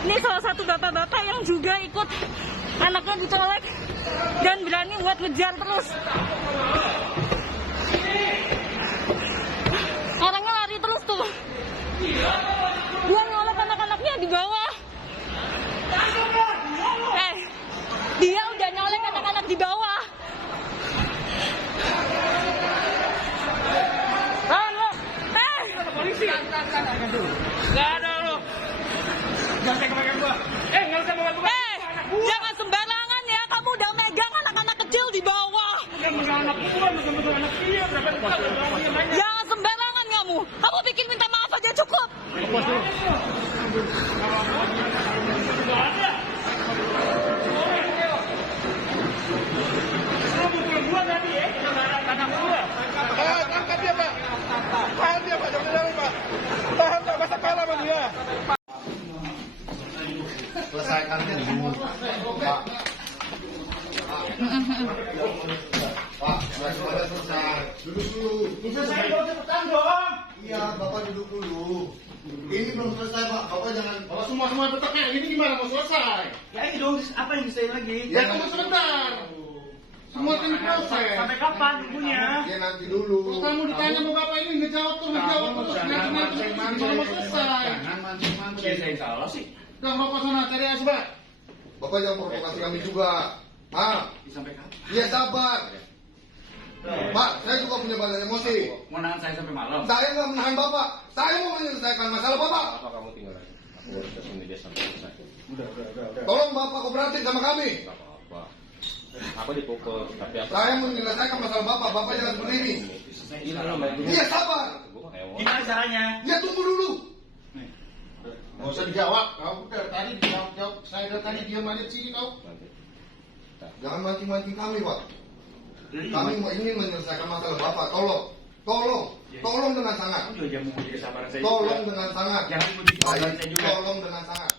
Ini salah satu bapak-bapak yang juga ikut anaknya dicolek dan berani buat ngejar terus. Orangnya lari terus tuh. Dia nyolek anak-anaknya di bawah. Dia udah nyolek anak-anak di bawah. Polisi. Gak ada lo. Jangan pakai gua. Nggak usah bawa gua. Jangan sembarangan ya. Kamu udah megang anak-anak kecil di bawah. Megang anak gua, megang anak dia. Jangan sembarangan kamu. Kamu pikir minta maaf aja cukup. Gua tadi ya, anak gua. Angkat dia, Pak. Tahan dia, Pak. Jangan lari, Pak. Tahan, Pak. Masa kalah sama dia. Selesaikan dulu, Pak. Pak, selesai. Duduk dulu. Selesai dulu cepetan dong. Iya, Bapak duduk dulu. Ini belum selesai, Pak. Bapak jangan. Kalau semua betaknya ini gimana mau selesai? Ya ini dong, apa yang bisa lagi? Ya tunggu sebentar. Semua kan proses. Sampai kapan nunggunya? Ya nanti dulu. Kalau kamu ditanya mau bapak ini ngejawab terus, nanti mau selesai. Ya saya salah sih. Udah rokok sana, cari asbak. Bapak jangan provokasi kami juga. Sampai kapan? Iya sabar. Pak, saya juga punya banyak emosi. Mau nahan saya sampai malam? Saya nggak menahan Bapak. Saya mau menyelesaikan masalah Bapak. Apa kamu tinggal aja? Aku urus sini dia sampai selesai. Udah. Tolong Bapak kooperatif sama kami. Gak apa-apa. Aku dipukul, tapi apa? Saya menyelesaikan masalah Bapak. Bapak jangan seperti ini. Ini lo main dulu. Iya sabar. Gue mah hewan. Gimana caranya? Ya tunggu dulu. Nggak usah dijawab. Kau dari tadi dijawab. Saya dari tadi diam aja di sini kau. Nanti. Jangan mancing-mancing kami, Pak. Kami ingin menyelesaikan masalah Bapak. Tolong dengan sangat. Kamu juga jangan menguji kesabaran saya. Tolong juga. dengan sangat. Jangan menguji kesabaran Baik, saya juga. tolong dengan sangat.